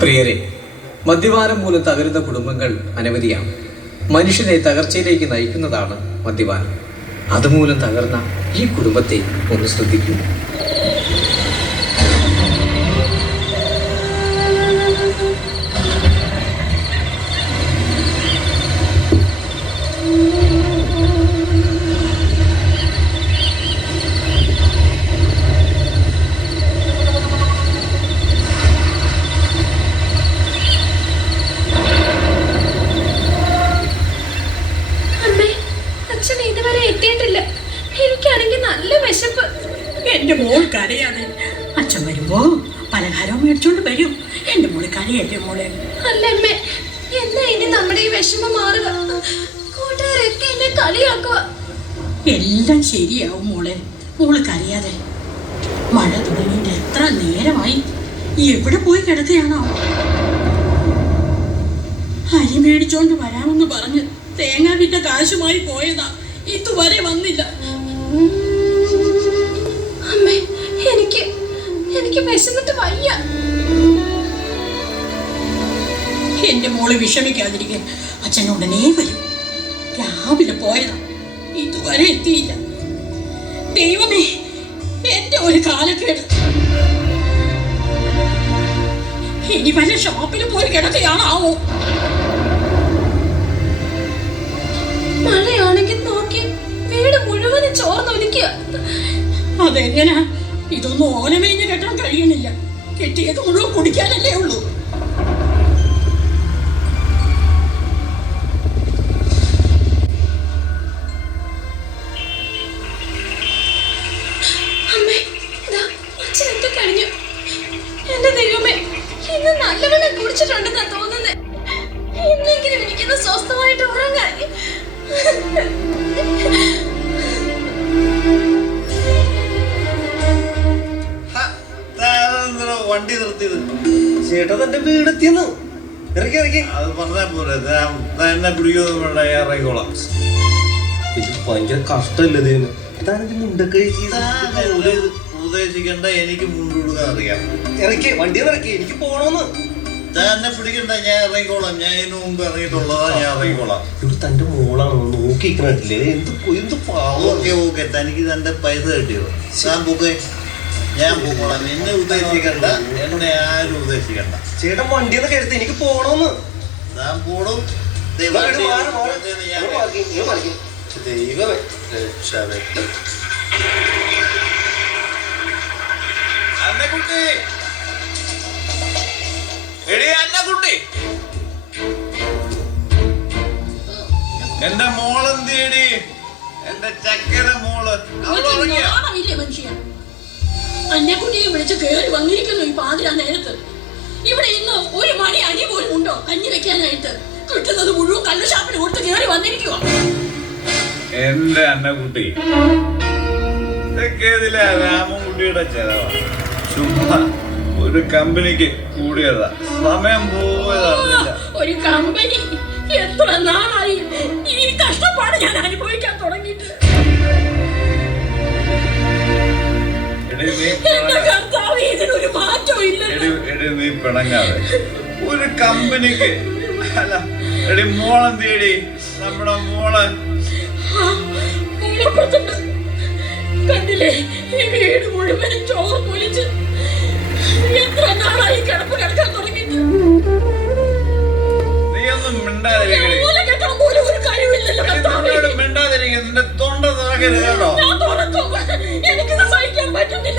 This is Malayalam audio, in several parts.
പ്രിയരെ, മദ്യപാനം മൂലം തകരുന്ന കുടുംബങ്ങൾ അനവധിയാണ്. മനുഷ്യനെ തകർച്ചയിലേക്ക് നയിക്കുന്നതാണ് മദ്യപാനം. അതുമൂലം തകർന്ന ഈ കുടുംബത്തെ ഒന്ന് ശ്രദ്ധിക്കൂ. എനിക്കാണെങ്കിൽ നല്ല വിശപ്പ്. എന്റെ മോൾ കരയാണ്. അച്ഛൻ വരുമ്പോ പലഹാരം മേടിച്ചോണ്ട് വരും. എന്റെ മോള് കരയല്ലേ മോളെ? അല്ലമ്മേ, എന്നാ ഇനി നമ്മുടെ ഈ വിഷമം മാറുക? കൂട്ടുകാരൊക്കെ എന്നെ കളിയാക്കുക. എല്ലാം ശരിയാവും മോളെ. മോള് കരയാതെ. മഴ തുടങ്ങിയിട്ട് എത്ര നേരമായി. എവിടെ പോയി കിടക്കുകയാണോ? അരി മേടിച്ചോണ്ട് വരാമെന്ന് പറഞ്ഞ് തേങ്ങ വിറ്റ കാശുമായി പോയതാ. ഇതുവരെ വന്നില്ല. അമ്മേ, എനിക്ക് വിശന്നിട്ട് വയ്യ. എന്റെ മോള് വിഷമിക്കാതിരിക്കാൻ അച്ഛൻ ഉടനെ വരും. രാവിലെ പോയതാ, ഇതുവരെ എത്തിയില്ല. ദൈവമേ, എന്റെ ഒരു കാലക്കേട്. ഇനി വല്ല ഷോപ്പിൽ പോയി കിടക്കുകയാണാവോ? മഴയാണെങ്കിൽ നോക്കി വീട് മുഴുവനും ചോർന്നൊലിക്കുക. അതെങ്ങനാ? ഇതൊന്നും ഓലമേഞ്ഞ് കെട്ടാൻ കഴിയണില്ല. കെട്ടിയത് മുഴുവൻ കുടിക്കാനല്ലേ ഉള്ളൂ. അമ്മേ, അച്ഛനൊക്കെ കഴിഞ്ഞു. എന്റെ ദൈവമേ, ഇന്ന് നല്ലവണ്ണം കുടിച്ചിട്ടുണ്ടെന്നാ തോന്നുന്നേ. ഇന്നെങ്കിലും എനിക്കിന്ന് സ്വസ്ഥമായിട്ട് ഉറങ്ങാൻ. വണ്ടി നിർത്തിയത് ചേട്ടാ, തന്റെ വീടെത്തിയെന്ന്. ഇറക്കി അത് പറഞ്ഞാ പോലെ എന്നെ പിടിക്കുന്ന ഇറങ്ങിക്കോളാം. ഇത് ഭയങ്കര കഷ്ടല്ലേ? ഉദ്ദേശിക്കണ്ട, എനിക്ക് മുൻകൂടുക അറിയാം. ഇറക്കി വണ്ടി ഇറക്കി, എനിക്ക് പോണോന്ന്. എന്നെ പിടിക്കണ്ട, ഞാൻ ഇറങ്ങിക്കോളാം. ഞാൻ ഇതിനു മുമ്പ് ഇറങ്ങിയിട്ടുള്ളതാ, ഞാൻ ഇറങ്ങിക്കോളാം. ഇവിടെ തന്റെ മോളാണോ നോക്കിക്കണില്ലേ? എന്ത് പാവം. ഓക്കെ, തനിക്ക് തന്റെ പൈസ കിട്ടിയോ? ഞാൻ പോകെ, ഞാൻ പോകോളാം. എന്നെ ഉദ്ദേശിക്കണ്ട, എന്നെ ആരും ഉദ്ദേശിക്കണ്ട. ചേട്ടൻ വണ്ടിയൊക്കെ എടുത്ത് എനിക്ക് പോണോന്ന്. ഞാൻ പോടും. ദൈവമേ, രക്ഷാകട്ടെ. അന്നക്കുട്ടി, എടീ അന്നക്കുട്ടി, എന്റെ മോളെന്തേടി? എന്റെ ചക്കര മോള് മനുഷ്യ അന്നെക്കുട്ടിയെ വിളിച്ച് കേറി വന്നിരിക്കുന്നു ഈ പാതിരാ നേരത്ത്. ഇവിടെ ഇന്ന് ഒരു മണി അരി പോലും ഉണ്ടോ കഞ്ഞി വെക്കാനായിട്ട്? കിട്ടുന്നത് മുഴുവൻ കള്ളുഷാപ്പിന് കൊടുത്ത് കേറി വന്നിരിക്കുക. എന്റെ അന്നക്കുട്ടി, ഇതൊക്കെ രാമൻകുട്ടിയുടെ ചെലവാ. ചുമ്മാ ഒരു കമ്പനിക്ക് കൂടിയതാ. സമയം പോയതറിഞ്ഞില്ല. ഒരു കമ്പനി? എത്ര നാളായി ഈ കഷ്ടപ്പാട് ഞാൻ അനുഭവിക്കാൻ തുടങ്ങിയിട്ട്. ഇതിനൊരു മാറ്റവും ഇല്ല. നീ പിണങ്ങാതെ. ഒരു കമ്പനിക്ക് അല്ല. എടി മോളെന്തേടി? നമ്മുടെ മോള് കണ്ടില്ലേ? ഈ വീട് മുഴുവനും ചോർന്നൊലിച്ച് എത്ര നാളായി കിടപ്പ് കിടക്കാൻ തുടങ്ങിയിട്ട്. നീ ഒന്നും മിണ്ടാതിരിക്കണേ. ഒരു കഴിവില്ലല്ലോ. മിണ്ടാതിരിക്കും. നിന്റെ തൊണ്ട തുറക്കരുത് കേട്ടോ. എനിക്കിത് സഹിക്കാൻ പറ്റുന്നില്ല.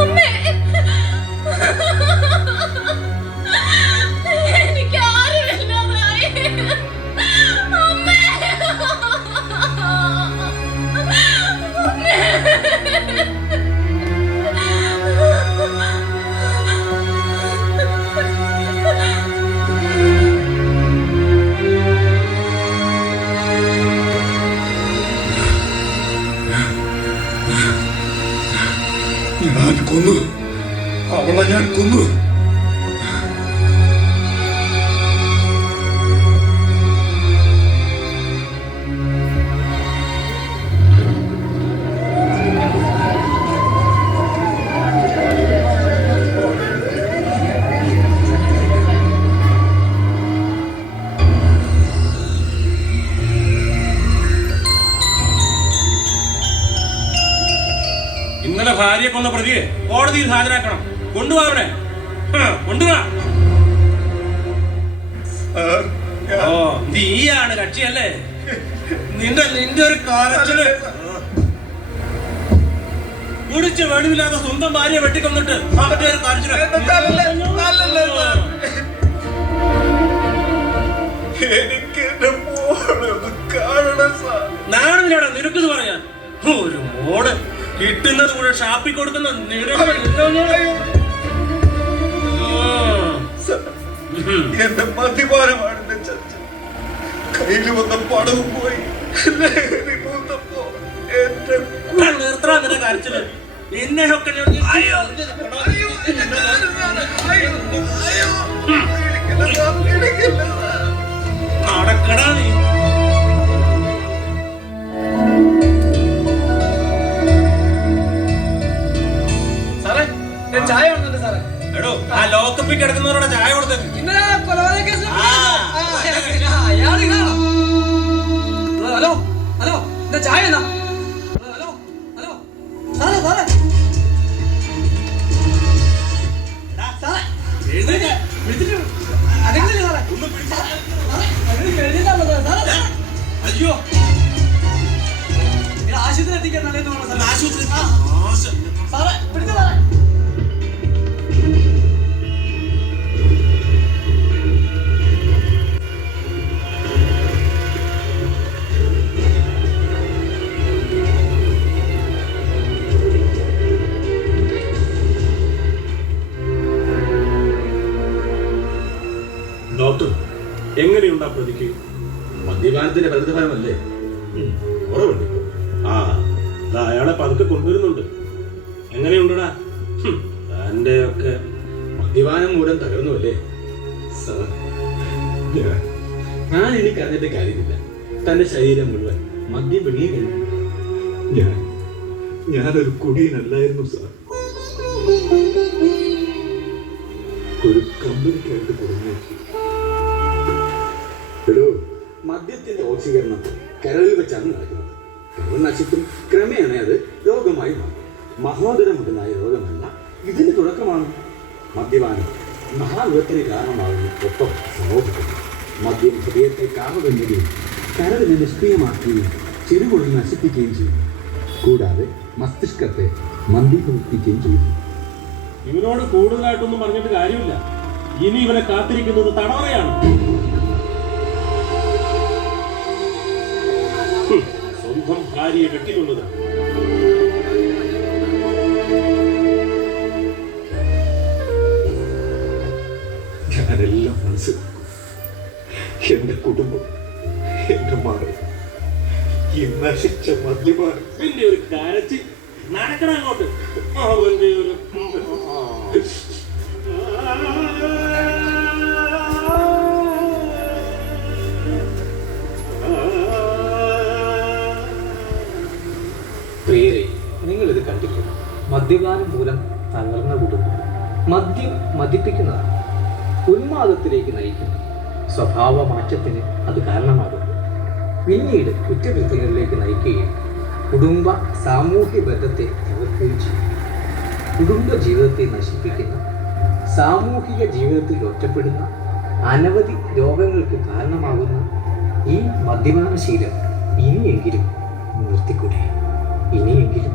അമ്മേ, ഞാൻ കൊന്നു. അവളെ ഞാൻ കൊന്നു. ഇന്നലെ ഭാര്യയെ കൊന്ന പ്രതിയെ കോടതിയിൽ ഹാജരാക്കണം. കൊണ്ടുപോവനെ കൊണ്ടുപോവാ. ഓ നീയാണ് കക്ഷിയല്ലേ? നിന്റെ ഒരു കാലത്തില് കുടിച്ച് വെളിവില്ലാതെ സ്വന്തം ഭാര്യയെ വെട്ടിക്കൊന്നിട്ട് അവന്റെ ഒരു നാണില്ലേടാ നിനക്കെന്ന് പറയാൻ? ഒരു മോഡ് കിട്ടുന്നത് കൂടെ ഷാപ്പിൽ കൊടുക്കുന്ന എന്റെ മദ്യപാനമാണ് എന്റെ ചർച്ച. കയ്യിൽ വന്ന പണവും പോയി. നിർത്തണം നിന്റെ കരച്ചില്. എന്നെയൊക്കെ നടക്കടാ നീ. ചായ വന്നിട്ട് സാറേ. എടോ ആ ലോക്കപ്പിൽ കിടക്കുന്നവരോട് ചായ കൊടുത്തത്. ഹലോ ഹലോ എന്താ ചായ എന്നാ? ഹലോ ഹലോ സാറേ സാറേ അയ്യോ ആശുപത്രി എത്തിക്കാൻ നല്ലതെന്ന് ആശുപത്രി സാറേ പിടിച്ചു സാറേ. ഡോക്ടർ എങ്ങനെയുണ്ടാ പ്രതിക്ക്? മദ്യപാനത്തിന്റെ പരിണിതഫലമല്ലേ? കുറവുണ്ട്. ആ അയാളെ പതുക്കെ കൊണ്ടുവരുന്നുണ്ട്. എങ്ങനെയുണ്ടടാ? തന്റെ ഒക്കെ മദ്യപാനം മൂലം തകർന്നു അല്ലേ സാർ? ഞാൻ ഇനി കരഞ്ഞിട്ട് കാര്യമില്ല. തന്റെ ശരീരം മുഴുവൻ മദ്യം പിടിയെ കഴിഞ്ഞു. ഞാനൊരു കുടിയനല്ലായിരുന്നു സാർ. ഒരു കമ്പനിക്കായിട്ട് തുടങ്ങി. മദ്യത്തിന്റെ ഓക്സീകരണം കരളിൽ വെച്ചാണ് നടക്കുന്നത്. കരൾ നശിക്കും. ക്രമേണ അത് രോഗമായി മാറും. മഹോദരമുണ്ടായ രോഗമല്ല, ഇതിന് തുടക്കമാണ്. മദ്യപാനം മഹാരോഗത്തിന് കാരണമാകുന്നു. ഒപ്പം സമൂഹത്തിൽ മദ്യം ഹൃദയത്തെ കാവുകയും കരളിനെ നിഷ്ക്രിയമാക്കുകയും ചെറുകൊള്ളിൽ നശിപ്പിക്കുകയും ചെയ്യും. കൂടാതെ മസ്തിഷ്കത്തെ മന്ദീഭവിപ്പിക്കുകയും ചെയ്യുന്നു. ഇവനോട് കൂടുതലായിട്ടൊന്നും പറഞ്ഞിട്ട് കാര്യമില്ല. ഇനി ഇവരെ കാത്തിരിക്കുന്നത് തടവറയാണ്. സ്വന്തം ഭാര്യയെ വെട്ടിക്കൊന്നത്. ഞാനെല്ലാം മനസ്സിലാക്കും. എന്റെ കുടുംബം, എന്റെ മകൾ, ഈ നശിച്ച മദ്യപാനം. പിന്നെ ഒരു കരച്ച് നടക്കണം അങ്ങോട്ട്. അവന്റെ ഒരു പ്രിയരെ, നിങ്ങളിത് കണ്ടിട്ടുണ്ട്. മദ്യപാനം മൂലം തകർന്ന കുടുംബം. മദ്യം മദ്യപ്പിക്കുന്നതാണ്. ഉന്മാദത്തിലേക്ക് നയിക്കുന്നു. സ്വഭാവ മാറ്റത്തിന് അത് കാരണമാകുന്നു. പിന്നീട് കുറ്റകൃത്യങ്ങളിലേക്ക് നയിക്കുകയും കുടുംബ സാമൂഹ്യ ബന്ധത്തെ തകർക്കുകയും ചെയ്യും. കുടുംബ ജീവിതത്തെ നശിപ്പിക്കുന്ന, സാമൂഹിക ജീവിതത്തിൽ ഒറ്റപ്പെടുന്ന അനവധി രോഗങ്ങൾക്ക് കാരണമാകുന്ന ഈ മദ്യപാനശീലം ഇനിയെങ്കിലും നിർത്തിക്കൂടെ? ഇനിയെങ്കിലും